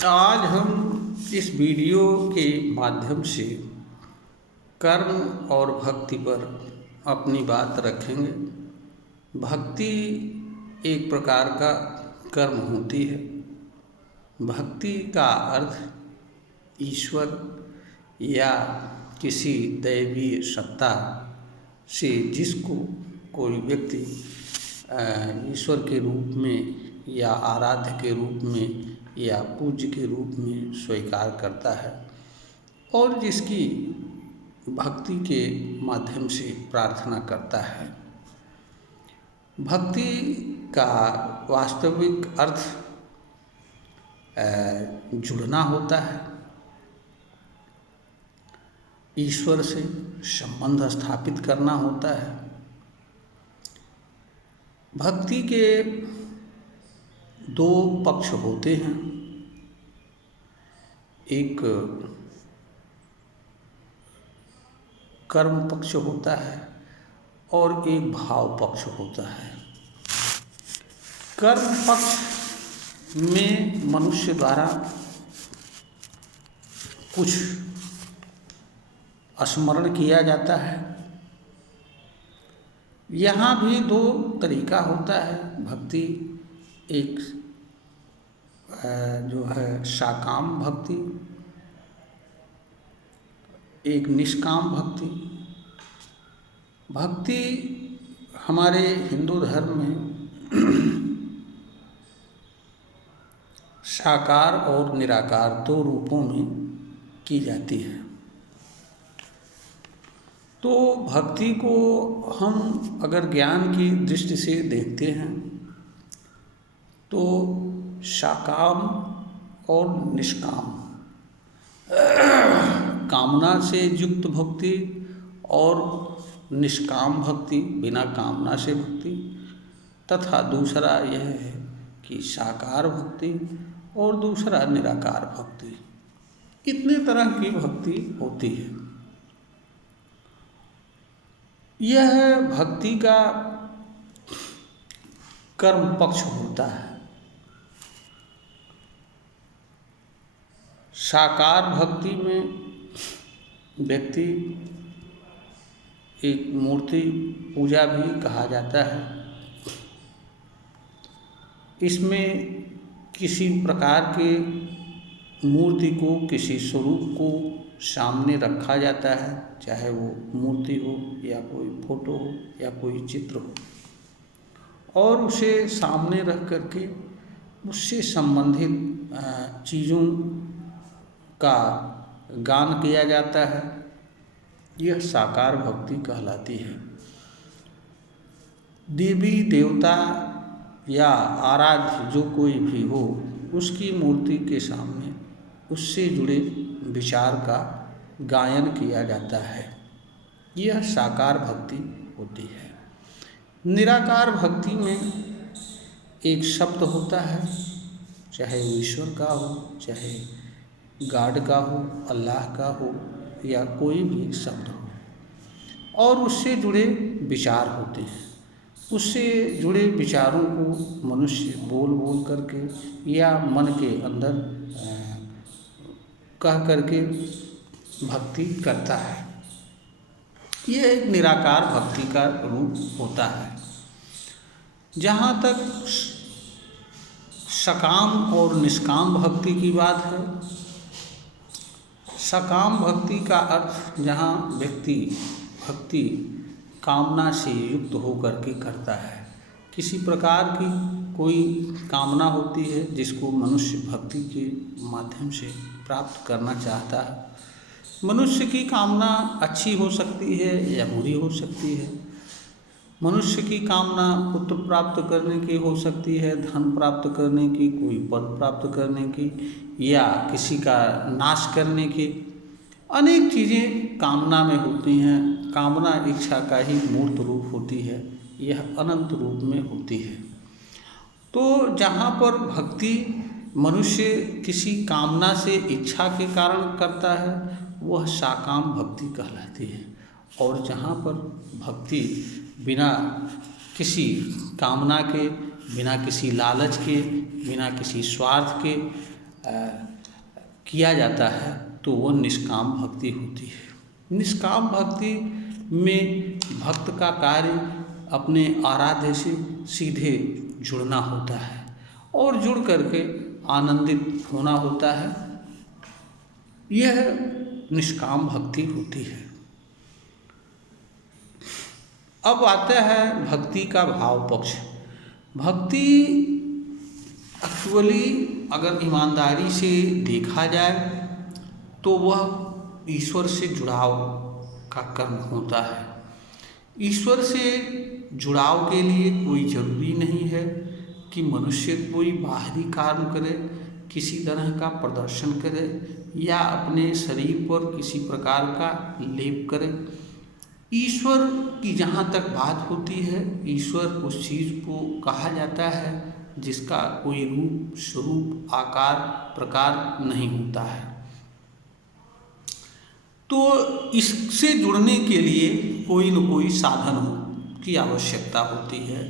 आज हम इस वीडियो के माध्यम से कर्म और भक्ति पर अपनी बात रखेंगे। भक्ति एक प्रकार का कर्म होती है। भक्ति का अर्थ ईश्वर या किसी दैवीय सत्ता से जिसको कोई व्यक्ति ईश्वर के रूप में या आराध्य के रूप में या पूज्य के रूप में स्वीकार करता है और जिसकी भक्ति के माध्यम से प्रार्थना करता है। भक्ति का वास्तविक अर्थ जुड़ना होता है, ईश्वर से संबंध स्थापित करना होता है। भक्ति के दो पक्ष होते हैं, एक कर्म पक्ष होता है और एक भाव पक्ष होता है। कर्म पक्ष में मनुष्य द्वारा कुछ स्मरण किया जाता है। यहाँ भी दो तरीका होता है भक्ति, एक जो है साकाम भक्ति, एक निष्काम भक्ति। भक्ति हमारे हिंदू धर्म में साकार और निराकार दो रूपों में की जाती है। तो भक्ति को हम अगर ज्ञान की दृष्टि से देखते हैं तो साकाम और निष्काम, कामना से युक्त भक्ति और निष्काम भक्ति, बिना कामना से भक्ति, तथा दूसरा यह है कि साकार भक्ति और दूसरा निराकार भक्ति। इतने तरह की भक्ति होती है। यह भक्ति का कर्म पक्ष होता है। साकार भक्ति में व्यक्ति एक मूर्ति पूजा भी कहा जाता है। इसमें किसी प्रकार के मूर्ति को, किसी स्वरूप को सामने रखा जाता है, चाहे वो मूर्ति हो या कोई फोटो हो या कोई चित्र हो, और उसे सामने रख करके उससे संबंधित चीज़ों का गान किया जाता है। यह साकार भक्ति कहलाती है। देवी देवता या आराध्य जो कोई भी हो, उसकी मूर्ति के सामने उससे जुड़े विचार का गायन किया जाता है। यह साकार भक्ति होती है। निराकार भक्ति में एक शब्द होता है, चाहे ईश्वर का हो, चाहे गॉड का हो, अल्लाह का हो या कोई भी शब्द हो, और उससे जुड़े विचार होते हैं। उससे जुड़े विचारों को मनुष्य बोल बोल करके या मन के अंदर कह करके भक्ति करता है। यह एक निराकार भक्ति का रूप होता है। जहाँ तक सकाम और निष्काम भक्ति की बात है, सकाम भक्ति का अर्थ जहाँ व्यक्ति भक्ति कामना से युक्त होकर के करता है। किसी प्रकार की कोई कामना होती है जिसको मनुष्य भक्ति के माध्यम से प्राप्त करना चाहता है। मनुष्य की कामना अच्छी हो सकती है या बुरी हो सकती है। मनुष्य की कामना पुत्र प्राप्त करने की हो सकती है, धन प्राप्त करने की, कोई पद प्राप्त करने की, या किसी का नाश करने की। अनेक चीज़ें कामना में होती हैं। कामना इच्छा का ही मूर्त रूप होती है, यह अनंत रूप में होती है। तो जहाँ पर भक्ति मनुष्य किसी कामना से इच्छा के कारण करता है, वह साकाम भक्ति कहलाती है। और जहाँ पर भक्ति बिना किसी कामना के, बिना किसी लालच के, बिना किसी स्वार्थ के किया जाता है तो वह निष्काम भक्ति होती है। निष्काम भक्ति में भक्त का कार्य अपने आराध्य से सीधे जुड़ना होता है और जुड़ करके आनंदित होना होता है। यह निष्काम भक्ति होती है। अब आता है भक्ति का भाव पक्ष। भक्ति एक्चुअली अगर ईमानदारी से देखा जाए तो वह ईश्वर से जुड़ाव का कर्म होता है। ईश्वर से जुड़ाव के लिए कोई ज़रूरी नहीं है कि मनुष्य कोई बाहरी कार्य करे, किसी तरह का प्रदर्शन करे या अपने शरीर पर किसी प्रकार का लेप करे। ईश्वर की जहाँ तक बात होती है, ईश्वर उस चीज़ को कहा जाता है जिसका कोई रूप, स्वरूप, आकार, प्रकार नहीं होता है। तो इससे जुड़ने के लिए कोई न कोई साधन की आवश्यकता होती है।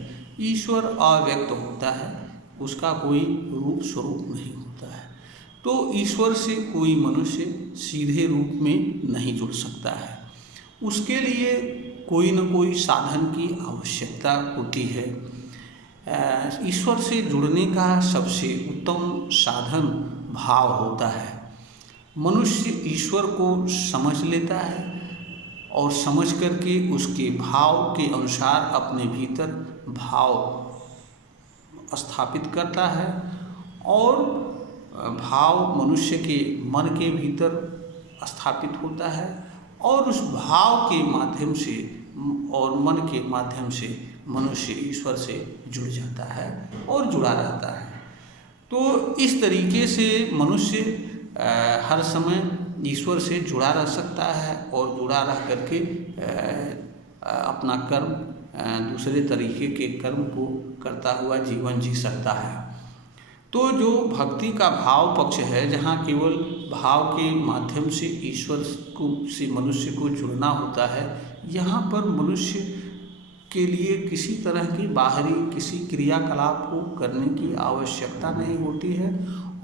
ईश्वर अव्यक्त होता है, उसका कोई रूप स्वरूप नहीं होता है। तो ईश्वर से कोई मनुष्य सीधे रूप में नहीं जुड़ सकता है, उसके लिए कोई न कोई साधन की आवश्यकता होती है। ईश्वर से जुड़ने का सबसे उत्तम साधन भाव होता है। मनुष्य ईश्वर को समझ लेता है और समझ करके उसके भाव के अनुसार अपने भीतर भाव स्थापित करता है और भाव मनुष्य के मन के भीतर स्थापित होता है और उस भाव के माध्यम से और मन के माध्यम से मनुष्य ईश्वर से जुड़ जाता है और जुड़ा रहता है। तो इस तरीके से मनुष्य हर समय ईश्वर से जुड़ा रह सकता है और जुड़ा रह करके अपना कर्म, दूसरे तरीके के कर्म को करता हुआ जीवन जी सकता है। तो जो भक्ति का भाव पक्ष है, जहाँ केवल भाव के माध्यम से ईश्वर को से मनुष्य को जुड़ना होता है, यहाँ पर मनुष्य के लिए किसी तरह की बाहरी किसी क्रियाकलाप को करने की आवश्यकता नहीं होती है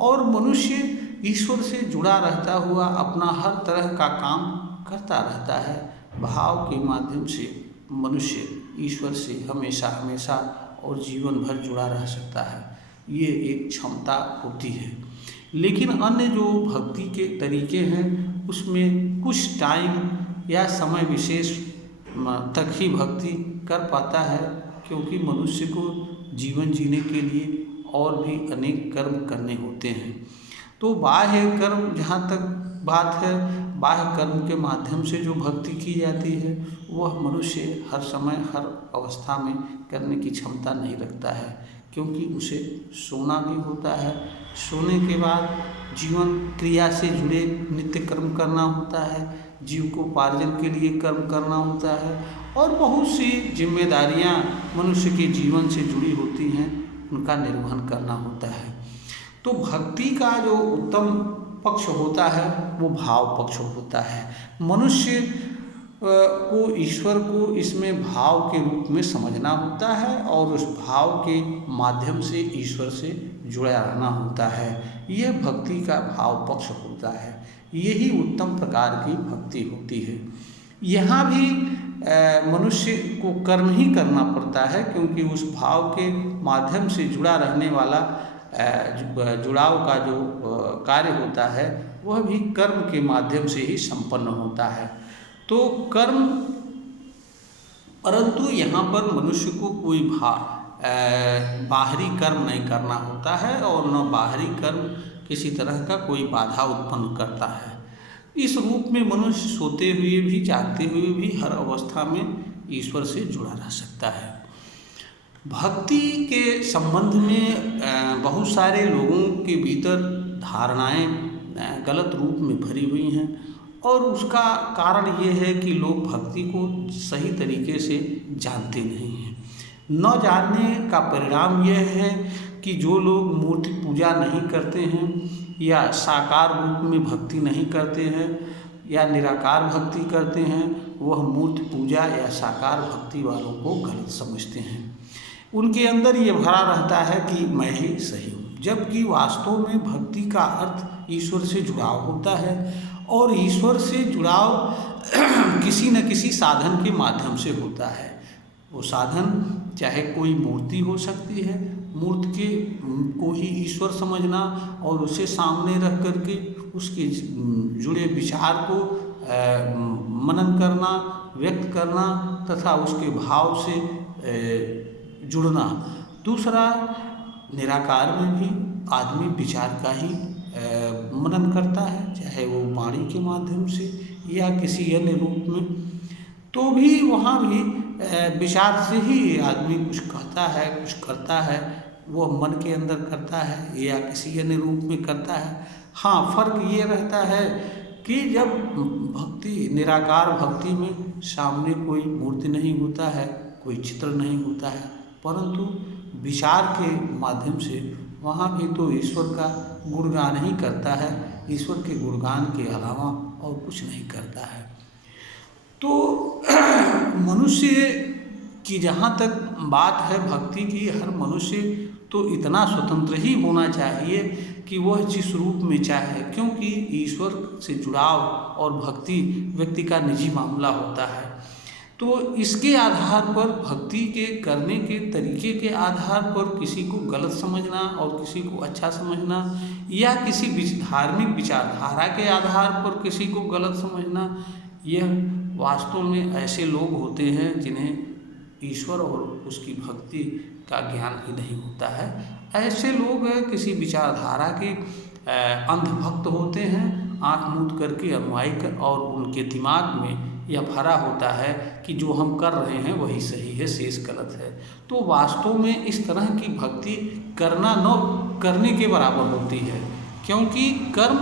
और मनुष्य ईश्वर से जुड़ा रहता हुआ अपना हर तरह का काम करता रहता है। भाव के माध्यम से मनुष्य ईश्वर से हमेशा हमेशा और जीवन भर जुड़ा रह सकता है। ये एक क्षमता होती है। लेकिन अन्य जो भक्ति के तरीके हैं, उसमें कुछ टाइम या समय विशेष तक ही भक्ति कर पाता है, क्योंकि मनुष्य को जीवन जीने के लिए और भी अनेक कर्म करने होते हैं। तो बाह्य कर्म, जहाँ तक बात है, बाह्य कर्म के माध्यम से जो भक्ति की जाती है वह मनुष्य हर समय हर अवस्था में करने की क्षमता नहीं रखता है, क्योंकि उसे सोना भी होता है। सोने के बाद जीवन क्रिया से जुड़े नित्य कर्म करना होता है, जीविकोपार्जन के लिए कर्म करना होता है और बहुत सी जिम्मेदारियां मनुष्य के जीवन से जुड़ी होती हैं, उनका निर्वहन करना होता है। तो भक्ति का जो उत्तम पक्ष होता है वो भाव पक्ष होता है। मनुष्य को ईश्वर को इसमें भाव के रूप में समझना होता है और उस भाव के माध्यम से ईश्वर से जुड़ा रहना होता है। यह भक्ति का भाव पक्ष होता है। यही उत्तम प्रकार की भक्ति होती है। यहाँ भी मनुष्य को कर्म ही करना पड़ता है, क्योंकि उस भाव के माध्यम से जुड़ा रहने वाला जुड़ाव का जो कार्य होता है वह भी कर्म के माध्यम से ही संपन्न होता है। तो कर्म, परंतु यहाँ पर मनुष्य को कोई बाहरी कर्म नहीं करना होता है और न बाहरी कर्म किसी तरह का कोई बाधा उत्पन्न करता है। इस रूप में मनुष्य सोते हुए भी, जागते हुए भी हर अवस्था में ईश्वर से जुड़ा रह सकता है। भक्ति के संबंध में बहुत सारे लोगों के भीतर धारणाएं गलत रूप में भरी हुई हैं और उसका कारण ये है कि लोग भक्ति को सही तरीके से जानते नहीं हैं। न जानने का परिणाम यह है कि जो लोग मूर्ति पूजा नहीं करते हैं या साकार रूप में भक्ति नहीं करते हैं या निराकार भक्ति करते हैं, वह मूर्ति पूजा या साकार भक्ति वालों को गलत समझते हैं। उनके अंदर ये भरा रहता है कि मैं ही सही हूँ, जबकि वास्तव में भक्ति का अर्थ ईश्वर से जुड़ाव होता है, और ईश्वर से जुड़ाव किसी न किसी साधन के माध्यम से होता है। वो साधन चाहे कोई मूर्ति हो सकती है, मूर्ति के को ही ईश्वर समझना और उसे सामने रख करके उसके जुड़े विचार को मनन करना, व्यक्त करना तथा उसके भाव से जुड़ना। दूसरा, निराकार में भी आदमी विचार का ही मनन करता है, चाहे वो वाणी के माध्यम से या किसी अन्य रूप में, तो भी वहाँ भी विचार से ही आदमी कुछ कहता है, कुछ करता है, वो मन के अंदर करता है या किसी अन्य रूप में करता है। हाँ, फर्क ये रहता है कि जब भक्ति, निराकार भक्ति में सामने कोई मूर्ति नहीं होता है, कोई चित्र नहीं होता है, परंतु विचार के माध्यम से वहाँ भी तो ईश्वर का गुणगान ही करता है, ईश्वर के गुणगान के अलावा और कुछ नहीं करता है। तो मनुष्य की जहाँ तक बात है भक्ति की, हर मनुष्य तो इतना स्वतंत्र ही होना चाहिए कि वह जिस रूप में चाहे, क्योंकि ईश्वर से जुड़ाव और भक्ति व्यक्ति का निजी मामला होता है। तो इसके आधार पर, भक्ति के करने के तरीके के आधार पर किसी को गलत समझना और किसी को अच्छा समझना, या किसी धार्मिक विचारधारा के आधार पर किसी को गलत समझना, यह वास्तव में ऐसे लोग होते हैं जिन्हें ईश्वर और उसकी भक्ति का ज्ञान ही नहीं होता है। ऐसे लोग किसी विचारधारा के अंधभक्त होते हैं, आँख मूंद करके अनुयायी कर, और उनके दिमाग में यह भरा होता है कि जो हम कर रहे हैं वही सही है, शेष गलत है। तो वास्तव में इस तरह की भक्ति करना न करने के बराबर होती है, क्योंकि कर्म,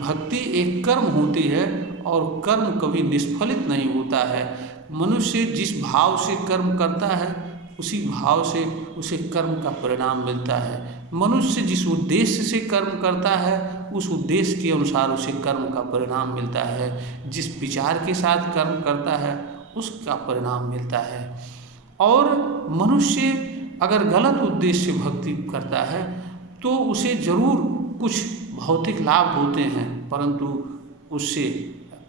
भक्ति एक कर्म होती है और कर्म कभी निष्फलित नहीं होता है। मनुष्य जिस भाव से कर्म करता है उसी भाव से उसे कर्म का परिणाम मिलता है। मनुष्य जिस उद्देश्य से कर्म करता है उस उद्देश्य के अनुसार उसे कर्म का परिणाम मिलता है। जिस विचार के साथ कर्म करता है उसका परिणाम मिलता है। और मनुष्य अगर गलत उद्देश्य से भक्ति करता है तो उसे जरूर कुछ भौतिक लाभ होते हैं, परंतु उससे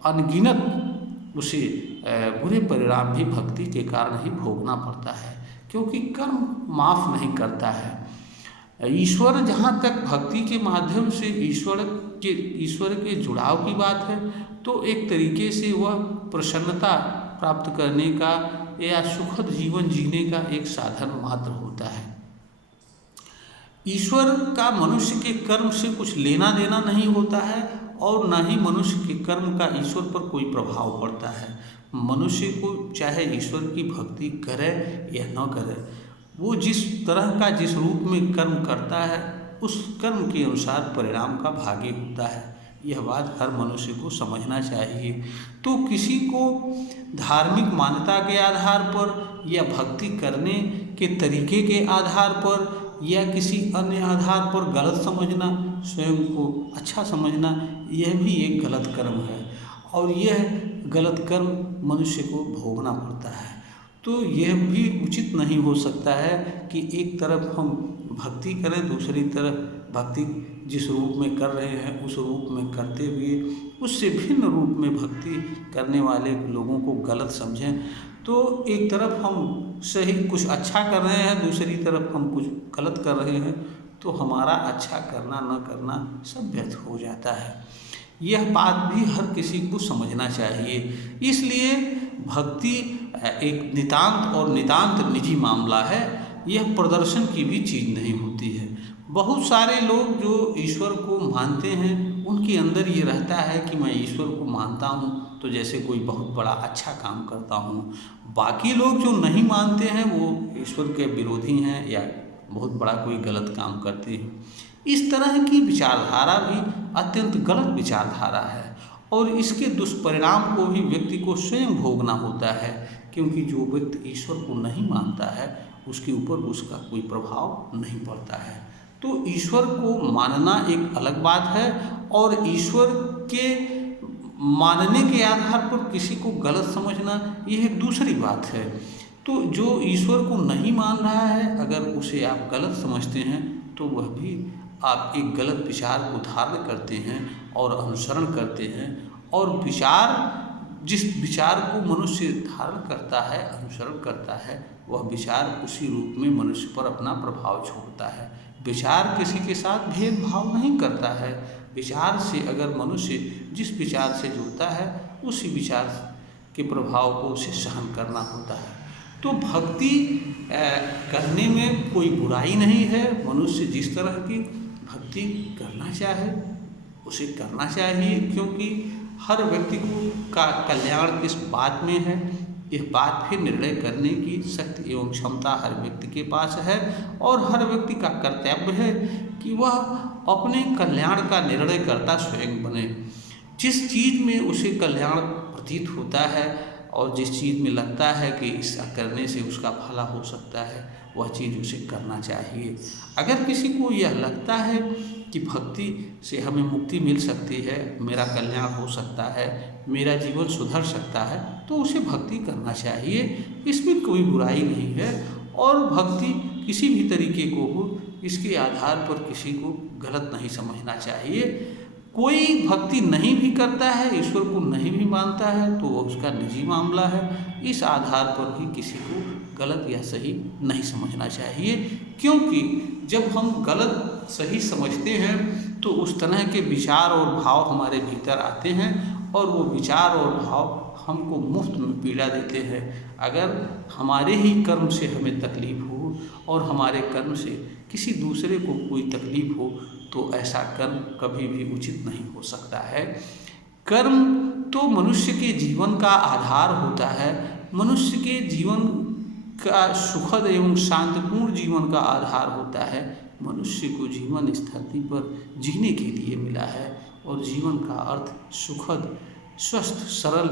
अनगिनत उसे बुरे परिणाम भी भक्ति के कारण ही भोगना पड़ता है, क्योंकि कर्म माफ़ नहीं करता है। ईश्वर, जहाँ तक भक्ति के माध्यम से ईश्वर के जुड़ाव की बात है, तो एक तरीके से वह प्रसन्नता प्राप्त करने का या सुखद जीवन जीने का एक साधन मात्र होता है। ईश्वर का मनुष्य के कर्म से कुछ लेना देना नहीं होता है, और न ही मनुष्य के कर्म का ईश्वर पर कोई प्रभाव पड़ता है। मनुष्य को चाहे ईश्वर की भक्ति करे या न करे, वो जिस तरह का, जिस रूप में कर्म करता है उस कर्म के अनुसार परिणाम का भागी होता है। यह बात हर मनुष्य को समझना चाहिए। तो किसी को धार्मिक मान्यता के आधार पर या भक्ति करने के तरीके के आधार पर या किसी अन्य आधार पर गलत समझना, स्वयं को अच्छा समझना, यह भी एक गलत कर्म है, और यह गलत कर्म मनुष्य को भोगना पड़ता है। तो यह भी उचित नहीं हो सकता है कि एक तरफ हम भक्ति करें, दूसरी तरफ भक्ति जिस रूप में कर रहे हैं उस रूप में करते हुए उससे भिन्न रूप में भक्ति करने वाले लोगों को गलत समझें। तो एक तरफ हम सही कुछ अच्छा कर रहे हैं, दूसरी तरफ हम कुछ गलत कर रहे हैं, तो हमारा अच्छा करना न करना सब व्यर्थ हो जाता है। यह बात भी हर किसी को समझना चाहिए। इसलिए भक्ति एक नितांत और नितांत निजी मामला है, यह प्रदर्शन की भी चीज़ नहीं होती है। बहुत सारे लोग जो ईश्वर को मानते हैं उनके अंदर ये रहता है कि मैं ईश्वर को मानता हूँ तो जैसे कोई बहुत बड़ा अच्छा काम करता हूँ। बाकी लोग जो नहीं मानते हैं वो ईश्वर के विरोधी हैं या बहुत बड़ा कोई गलत काम करते हैं। इस तरह की विचारधारा भी अत्यंत गलत विचारधारा है, और इसके दुष्परिणाम को भी व्यक्ति को स्वयं भोगना होता है, क्योंकि जो व्यक्ति ईश्वर को नहीं मानता है उसके ऊपर उसका कोई प्रभाव नहीं पड़ता है। तो ईश्वर को मानना एक अलग बात है, और ईश्वर के मानने के आधार पर किसी को गलत समझना यह एक दूसरी बात है। तो जो ईश्वर को नहीं मान रहा है, अगर उसे आप गलत समझते हैं तो वह भी आप एक गलत विचार को धारण करते हैं और अनुसरण करते हैं, और जिस विचार को मनुष्य धारण करता है, अनुसरण करता है, वह विचार उसी रूप में मनुष्य पर अपना प्रभाव छोड़ता है। विचार किसी के साथ भेदभाव नहीं करता है। विचार से अगर मनुष्य जिस विचार से जुड़ता है, उसी विचार के प्रभाव को उसे सहन करना होता है। तो भक्ति करने में कोई बुराई नहीं है। मनुष्य जिस तरह की भक्ति करना चाहे उसे करना चाहिए, क्योंकि हर व्यक्ति का कल्याण किस बात में है, यह बात फिर निर्णय करने की शक्ति एवं क्षमता हर व्यक्ति के पास है, और हर व्यक्ति का कर्तव्य है कि वह अपने कल्याण का निर्णय करता स्वयं बने। जिस चीज़ में उसे कल्याण प्रतीत होता है और जिस चीज़ में लगता है कि इसका करने से उसका भला हो सकता है, वह चीज़ उसे करना चाहिए। अगर किसी को यह लगता है कि भक्ति से हमें मुक्ति मिल सकती है, मेरा कल्याण हो सकता है, मेरा जीवन सुधर सकता है, तो उसे भक्ति करना चाहिए। इसमें कोई बुराई नहीं है। और भक्ति किसी भी तरीके को हो, इसके आधार पर किसी को गलत नहीं समझना चाहिए। कोई भक्ति नहीं भी करता है, ईश्वर को नहीं भी मानता है, तो वह उसका निजी मामला है। इस आधार पर भी किसी को गलत या सही नहीं समझना चाहिए, क्योंकि जब हम गलत सही समझते हैं तो उस तरह के विचार और भाव हमारे भीतर आते हैं, और वो विचार और भाव हमको मुफ्त में पीड़ा देते हैं। अगर हमारे ही कर्म से हमें तकलीफ हो और हमारे कर्म से किसी दूसरे को कोई तकलीफ हो, तो ऐसा कर्म कभी भी उचित नहीं हो सकता है। कर्म तो मनुष्य के जीवन का आधार होता है। मनुष्य के जीवन का सुखद एवं शांतिपूर्ण जीवन का आधार होता है। मनुष्य को जीवन इस धरती पर जीने के लिए मिला है, और जीवन का अर्थ सुखद, स्वस्थ, सरल,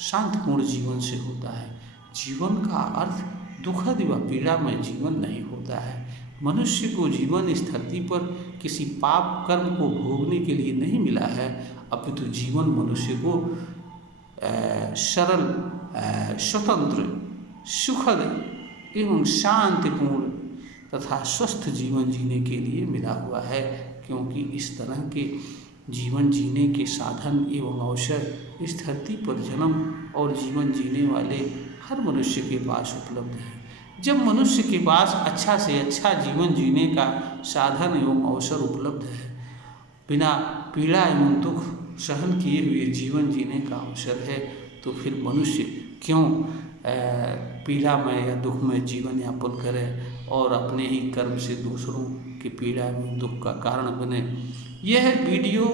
शांतिपूर्ण जीवन से होता है। जीवन का अर्थ दुखद व पीड़ामय जीवन नहीं होता है। मनुष्य को जीवन इस धरती पर किसी पाप कर्म को भोगने के लिए नहीं मिला है, अपितु जीवन मनुष्य को सरल, स्वतंत्र, सुखद एवं शांतिपूर्ण तथा स्वस्थ जीवन जीने के लिए मिला हुआ है। क्योंकि इस तरह के जीवन जीने के साधन एवं अवसर इस धरती पर जन्म और जीवन जीने वाले हर मनुष्य के पास उपलब्ध है। जब मनुष्य के पास अच्छा से अच्छा जीवन जीने का साधन एवं अवसर उपलब्ध है, बिना पीड़ा एवं दुख सहन किए हुए जीवन जीने का अवसर है, तो फिर मनुष्य क्यों पीड़ामय या दुखमय जीवन यापन करे और अपने ही कर्म से दूसरों की पीड़ा एवं दुख का कारण बने। यह वीडियो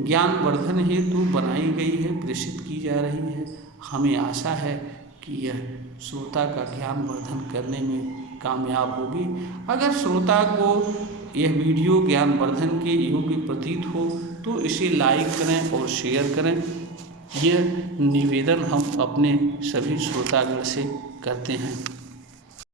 ज्ञानवर्धन हेतु बनाई गई है, प्रेषित की जा रही है। हमें आशा है कि यह श्रोता का ज्ञानवर्धन करने में कामयाब होगी। अगर श्रोता को यह वीडियो ज्ञानवर्धन के योग्य प्रतीत हो तो इसे लाइक करें और शेयर करें। यह निवेदन हम अपने सभी श्रोतागण से करते हैं।